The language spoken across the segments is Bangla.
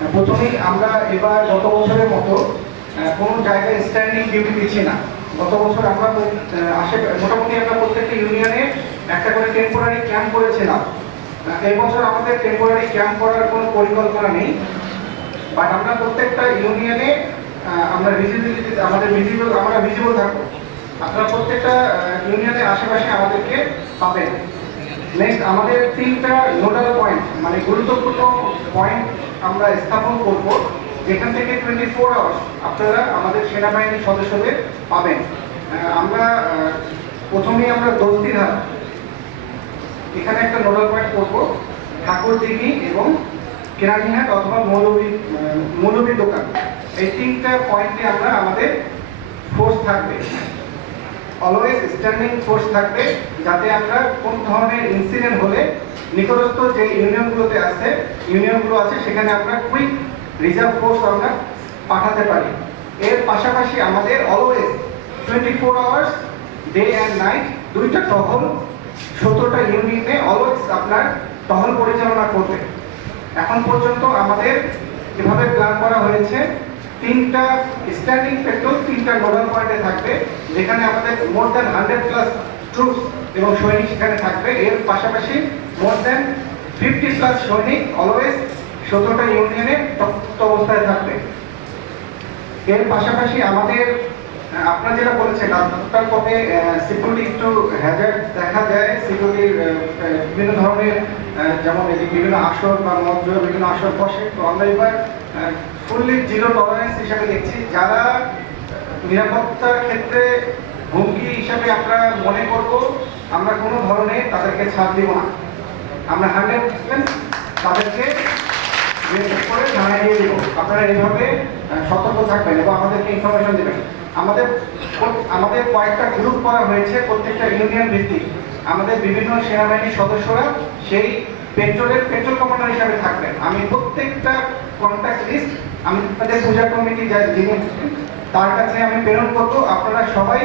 প্রথমেই আমরা এবার গত বছরের মতো কোনো জায়গায় স্ট্যান্ডিং ডিউটি দিচ্ছি না। গত বছর আমরা আশে মোটামুটি আমরা প্রত্যেকটা ইউনিয়নে একটা করে টেম্পোরারি ক্যাম্প করেছিলাম। আহ, এই বছর আমাদের টেম্পোরারি ক্যাম্প করার কোনো পরিকল্পনা নেই। বাট আমরা প্রত্যেকটা ইউনিয়নে আমরা ভিজিবিলিটি আমাদের ভিজিবল আমরা ভিজিবল থাকব। আপনারা প্রত্যেকটা ইউনিয়নের আশেপাশে আমাদেরকে পাবেন। নেক্সট আমাদের তিনটা নোডাল পয়েন্ট মানে গুরুত্বপূর্ণ পয়েন্ট আমরা স্থাপন করব যেখান থেকে টোয়েন্টি ফোর আওয়ার্স আপনারা আমাদের সেনাবাহিনীর সদস্যদের পাবেন। আমরা প্রথমেই আমরা দস্তিঘাট এখানে একটা নোডাল পয়েন্ট করব ঠাকুরদিঘি এবং কেরানীহাট অথবা মৌলবী আহ, মৌলবীর দোকান। এই তিনটা পয়েন্টে আমরা আমাদের ফোর্স থাকবে। অলওয়েজ স্ট্যান্ডিং ফোর্স থাকবে, যাতে আমরা কোন ধরনের ইনসিডেন্ট হলে নিকটস্থ যে ইউনিয়নগুলোতে আছে ইউনিয়নগুলো আছে, সেখানে আমরা কুইক রিজার্ভ ফোর্স আমরা পাঠাতে পারি। এর পাশাপাশি আমাদের always twenty four hours day and night দুইটা টহল, সতেরোটা ইউনিটে অলওয়েজ আপনার টহল পরিচালনা করবে। এখন পর্যন্ত আমাদের এভাবে প্ল্যান করা হয়েছে, তিনটা স্ট্যান্ডিং পেট্রোল তিনটা নোডাল পয়েন্টে থাকবে, যেখানে আমাদের more than hundred plus troops এবং সৈনিক সেখানে থাকবে। এর পাশাপাশি মোর দ্যান ফিফটি প্লাস সৈনিক অলওয়েজ সতেরোটা ইউনিয়নে তপ্ত অবস্থায় থাকবে। এর পাশাপাশি আমাদের আপনারা যেটা বলেছেন রাস্তার পথে সিকিউরিটি একটু হ্যাজার্ড দেখা যায় সিকিউরিটির বিভিন্ন ধরনের যেমন এই বিভিন্ন আসর বা মঞ্চ বিভিন্ন আসর বসে। তো আমরা এবার ফুললি জিরো টলারেন্স হিসাবে দেখছি। যারা নিরাপত্তার ক্ষেত্রে হুমকি হিসাবে আমরা মনে করব, আমরা কোনো ধরনের তাদেরকে ছাড় দিব না। আমরা হান্ড্রেড তাদেরকে বের করে দিয়ে দিব। আপনারা এইভাবে সতর্ক থাকবেন এবং আমাদেরকে ইনফরমেশন দেবেন। আমাদের আমাদের কয়েকটা গ্রুপ করা হয়েছে, প্রত্যেকটা ইউনিয়ন ভিত্তিক। আমাদের বিভিন্ন সেনাবাহিনীর সদস্যরা সেই পেট্রোলের পেট্রোল কমান্ডার হিসাবে থাকবেন। আমি প্রত্যেকটা কন্ট্যাক্ট লিস্ট আমি আপনাদের পূজা কমিটি যা যিনি তার কাছে আমি প্রেরণ করব, আপনারা সবাই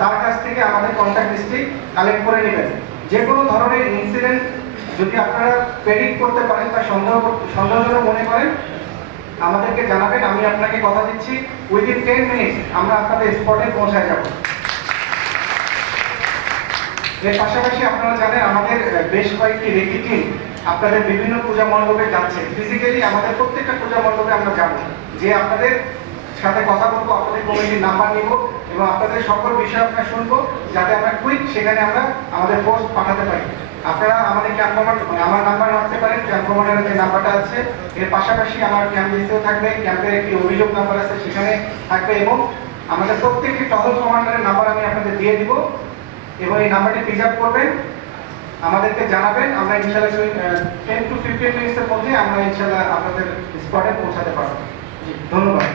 তার কাছ থেকে আমাদের কন্ট্যাক্ট লিস্টটি কালেক্ট করে নেবেন। যে কোনো ধরনের ইনসিডেন্ট যদি আপনারা প্রেডিক্ট করতে পারেন বা সন্দেহ সন্দেহজনক মনে করেন, আমাদেরকে জানাবেন, আমি আপনাকে কথা দিচ্ছি। উইদিন টেন মিনিট আমরা আপনাদের স্পটে পৌঁছায় যাব। এর পাশাপাশি আপনারা জানেন, আমাদের বেশ কয়েকটি রেকি টিম আপনাদের বিভিন্ন পূজা মণ্ডপে যাচ্ছে। ফিজিক্যালি আমাদের প্রত্যেকটা পূজা মণ্ডপে আমরা যাব। যে আপনাদের সাথে কথা বলব, আপনাদের কমিটির নাম্বার নিব এবং আপনাদের সকল বিষয় আমরা শুনব, যাতে আমরা কুইক সেখানে আমরা আমাদের পোস্ট পাঠাতে পারি। আপনারা আমাদের ক্যাম্প কমান্ড মানে আমার নাম্বার রাখতে পারেন ক্যাম্প কমান্ডারের যে নাম্বারটা আছে, এর পাশাপাশি আমার ক্যাম্প লিস্টেও থাকবে ক্যাম্পের একটি অভিযোগ নাম্বার আছে, সেখানে থাকবে এবং আমাদের প্রত্যেকটি টহল কমান্ডারের নাম্বার আমি আপনাদের দিয়ে দিব এবং এই নাম্বারটি আপ করবেন, আমাদেরকে জানাবেন, আমরা ইনশাল্লাহ টেন টু ফিফটিন মিনিটসের মধ্যে আমরা ইনশাল্লাহ আপনাদের স্পটে পৌঁছাতে পারব। জি, ধন্যবাদ।